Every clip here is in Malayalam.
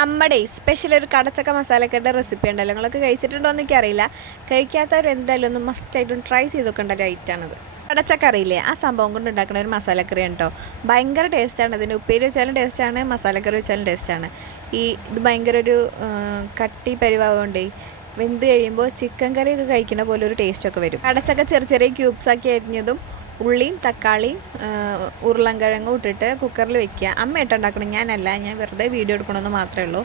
നമ്മുടെ സ്പെഷ്യൽ ഒരു കടച്ചക്ക മസാലക്കറിയുടെ റെസിപ്പി ഉണ്ടല്ലോ. നിങ്ങളൊക്കെ കഴിച്ചിട്ടുണ്ടോ എന്ന് അറിയില്ല കഴിക്കാത്തവർ എന്തായാലും ഒന്ന് മസ്റ്റായിട്ടും ട്രൈ ചെയ്ത് നോക്കേണ്ട ഒരു ഐറ്റാണിത് കടച്ചക്ക അറിയില്ലേ ആ സംഭവം കൊണ്ട് ഉണ്ടാക്കുന്ന ഒരു മസാലക്കറി ഉണ്ടോ ഭയങ്കര ടേസ്റ്റാണ് ഇതിന് ഉപ്പേരി വെച്ചാലും ടേസ്റ്റാണ് മസാലക്കറി വെച്ചാലും ടേസ്റ്റാണ് ഈ ഇത് ഭയങ്കര ഒരു കട്ടി പരിവാവുകൊണ്ട് വെന്ത് കഴിയുമ്പോൾ ചിക്കൻ കറിയൊക്കെ കഴിക്കുന്ന പോലെ ഒരു ടേസ്റ്റൊക്കെ വരും. കടച്ചക്ക ചെറിയ ചെറിയ ക്യൂബ്സ് ആക്കി അരിഞ്ഞതും ഉള്ളിയും തക്കാളിയും ഉരുളൻകിഴങ്ങും ഇട്ടിട്ട് കുക്കറിൽ വെക്കുക. അമ്മ ഇട്ടുണ്ടാക്കണം ഞാനല്ല ഞാൻ വെറുതെ വീഡിയോ എടുക്കണമെന്ന് മാത്രമേ ഉള്ളൂ.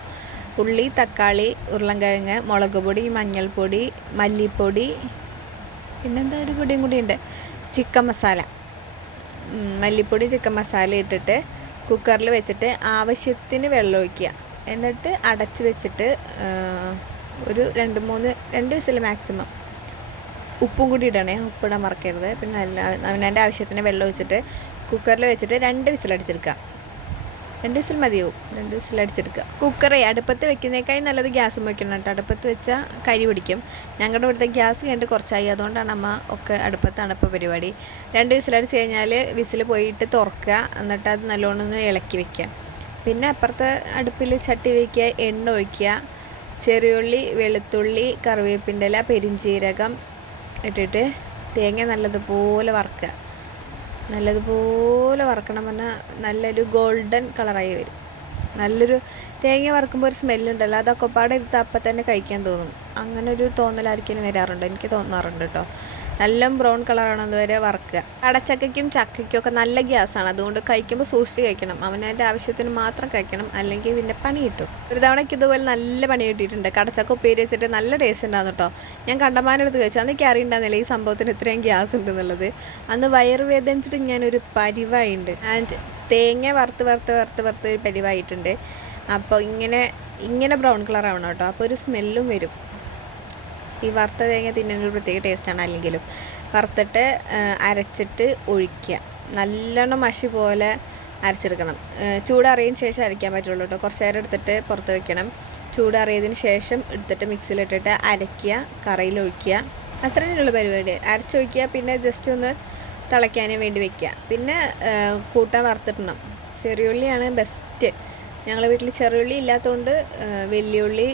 ഉള്ളി തക്കാളി ഉരുളൻകിഴങ്ങ് മുളക് പൊടി മഞ്ഞൾപ്പൊടി മല്ലിപ്പൊടി പിന്നെന്താ ഒരു പൊടിയും കൂടി ഉണ്ട്? ചിക്കൻ മസാല. മല്ലിപ്പൊടി ചിക്കൻ മസാല ഇട്ടിട്ട് കുക്കറിൽ വെച്ചിട്ട് ആവശ്യത്തിന് വെള്ളം ഒഴിക്കുക. എന്നിട്ട് അടച്ച് വെച്ചിട്ട് ഒരു രണ്ട് മൂന്ന് രണ്ട് വിസിൽ മാക്സിമം ഉപ്പും കൂടി ഇടണേ. ഉപ്പിടാൻ മറക്കരുത്. പിന്നെ നല്ല അവനന്റെ ആവശ്യത്തിന് വെള്ളം ഒഴിച്ചിട്ട് കുക്കറിൽ വെച്ചിട്ട് രണ്ട് വിസിലടിച്ചെടുക്കുക രണ്ട് വിസിൽ മതിയാവും. രണ്ട് വിസിൽ അടിച്ചെടുക്കുക. കുക്കറേ അടുപ്പത്ത് വെക്കുന്നേക്കായി നല്ലത് ഗ്യാസ് വയ്ക്കണം കേട്ടോ. അടുപ്പത്ത് വെച്ചാൽ കരി പിടിക്കും. ഞങ്ങളുടെ ഇവിടുത്തെ ഗ്യാസ് കഴിഞ്ഞിട്ട് കുറച്ചായി. അതുകൊണ്ടാണ് അമ്മ ഒക്കെ അടുപ്പത്താണ് ഇപ്പോൾ പരിപാടി. രണ്ട് വിസിലടിച്ച് കഴിഞ്ഞാൽ വിസിൽ പോയിട്ട് തുറക്കുക. എന്നിട്ട് അത് നല്ലോണം ഒന്ന് ഇളക്കി വെക്കുക. പിന്നെ അപ്പുറത്തെ അടുപ്പിൽ ചട്ടി വയ്ക്കുക എണ്ണ ഒഴിക്കുക ചെറിയുള്ളി വെളുത്തുള്ളി കറിവേപ്പിന്റെ ഇല പെരിഞ്ചീരകം ഇട്ടിട്ട് തേങ്ങ നല്ലതുപോലെ വറക്കുക. നല്ലതുപോലെ വറക്കണം പറഞ്ഞാൽ നല്ലൊരു ഗോൾഡൻ കളറായി വരും. നല്ലൊരു തേങ്ങ വറക്കുമ്പോൾ ഒരു സ്മെല്ലുണ്ടല്ലോ അതൊക്കെ പാടെ എടുത്ത് അപ്പം തന്നെ കഴിക്കാൻ തോന്നും. അങ്ങനെ ഒരു തോന്നലായിരിക്കും വരാറുണ്ട്. എനിക്ക് തോന്നാറുണ്ട് കേട്ടോ. നല്ല ബ്രൗൺ കളറാണ് അതുവരെ വറക്കുക. കടച്ചക്കയ്ക്കും ചക്കയ്ക്കും ഒക്കെ നല്ല ഗ്യാസാണ്. അതുകൊണ്ട് കഴിക്കുമ്പോൾ സൂക്ഷിച്ച് കഴിക്കണം. അവനവന്റെ ആവശ്യത്തിന് മാത്രം കഴിക്കണം. അല്ലെങ്കിൽ പിന്നെ പണി കിട്ടും. ഒരു തവണയ്ക്ക് ഇതുപോലെ നല്ല പണി കിട്ടിയിട്ടുണ്ട്. കടച്ചക്ക ഉപ്പേരി വെച്ചിട്ട് നല്ല ടേസ്റ്റ് ഉണ്ടാകുന്നു കേട്ടോ. ഞാൻ കണ്ടമാനെടുത്ത് കഴിച്ചു. അന്ന് എനിക്ക് അറിയണ്ടായിരുന്നില്ല ഈ സംഭവത്തിന് ഇത്രയും ഗ്യാസ് ഉണ്ടെന്നുള്ളത്. അന്ന് വയറ് വേദനിച്ചിട്ട് ഞാനൊരു പരിവായുണ്ട്. ആൻഡ് തേങ്ങ വറുത്ത് വറുത്ത് വറുത്ത് വറുത്ത് ഒരു പരിവായിട്ടുണ്ട്. അപ്പോൾ ഇങ്ങനെ ഇങ്ങനെ ബ്രൗൺ കളർ ആവണം കേട്ടോ. അപ്പോൾ ഒരു സ്മെല്ലും വരും. ഈ വറുത്ത തേങ്ങ തിന്നുന്ന ഒരു പ്രത്യേക ടേസ്റ്റാണ് അല്ലെങ്കിലും. വറുത്തിട്ട് അരച്ചിട്ട് ഒഴിക്കുക. നല്ലോണം മഷി പോലെ അരച്ചെടുക്കണം. ചൂടറിയതിന് ശേഷം അരയ്ക്കാൻ പറ്റുള്ളൂ കേട്ടോ കുറച്ച് നേരം എടുത്തിട്ട് പുറത്ത് വെക്കണം. ചൂടാറിയതിന് ശേഷം എടുത്തിട്ട് മിക്സിയിലിട്ടിട്ട് അരയ്ക്കുക കറിയിൽ ഒഴിക്കുക. അത്രയുള്ള പരിപാടി. അരച്ചൊഴിക്കുക പിന്നെ ജസ്റ്റ് ഒന്ന് തിളയ്ക്കാനും വേണ്ടി വെക്കുക. പിന്നെ കൂട്ടാൻ വറുത്തിടണം. ചെറിയുള്ളിയാണ് ബെസ്റ്റ് ഞങ്ങളെ വീട്ടിൽ ചെറുള്ളി ഇല്ലാത്തതുകൊണ്ട് വലിയുള്ളി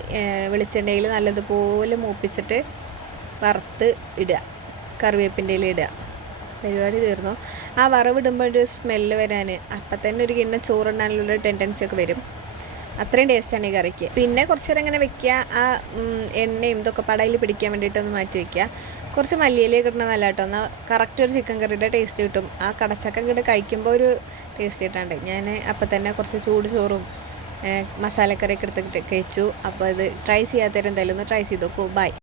വെളിച്ചെണ്ണയിൽ നല്ലതുപോലെ മൂപ്പിച്ചിട്ട് വറുത്ത് ഇടുക. കറിവേപ്പിന്റെ ഇടുക. പരിപാടി തീർന്നു. ആ വറവിടുമ്പോൾ ഒരു സ്മെല്ല് വരാൻ അപ്പം തന്നെ ഒരു കിണ്ണം ചോറിടാനുള്ള ടെൻഡൻസി ഒക്കെ വരും. അത്രയും ടേസ്റ്റാണ് ഈ കറിക്ക്. പിന്നെ കുറച്ച് നേരം ഇങ്ങനെ വെക്കുക. ആ എണ്ണയും ഇതൊക്കെ പടയിൽ പിടിക്കാൻ വേണ്ടിയിട്ട് ഒന്ന് മാറ്റി വയ്ക്കുക കുറച്ച് മല്ലിയിലേക്ക് കിട്ടണ നല്ല കേട്ടോ എന്നാൽ കറക്റ്റ് ഒരു ചിക്കൻ കറിയുടെ ടേസ്റ്റ് കിട്ടും. ആ കടച്ചക്ക ഇങ്ങോട്ട് കഴിക്കുമ്പോൾ ഒരു ടേസ്റ്റ് കിട്ടാണ്ട്. ഞാൻ അപ്പം തന്നെ കുറച്ച് ചൂട് ചോറും മസാലക്കറിയൊക്കെ എടുത്തിട്ട് കഴിച്ചു. അപ്പോൾ ഇത് ട്രൈ ചെയ്യാത്തവരെന്തായാലും ഒന്ന് ട്രൈ ചെയ്ത് നോക്കൂ. ബൈ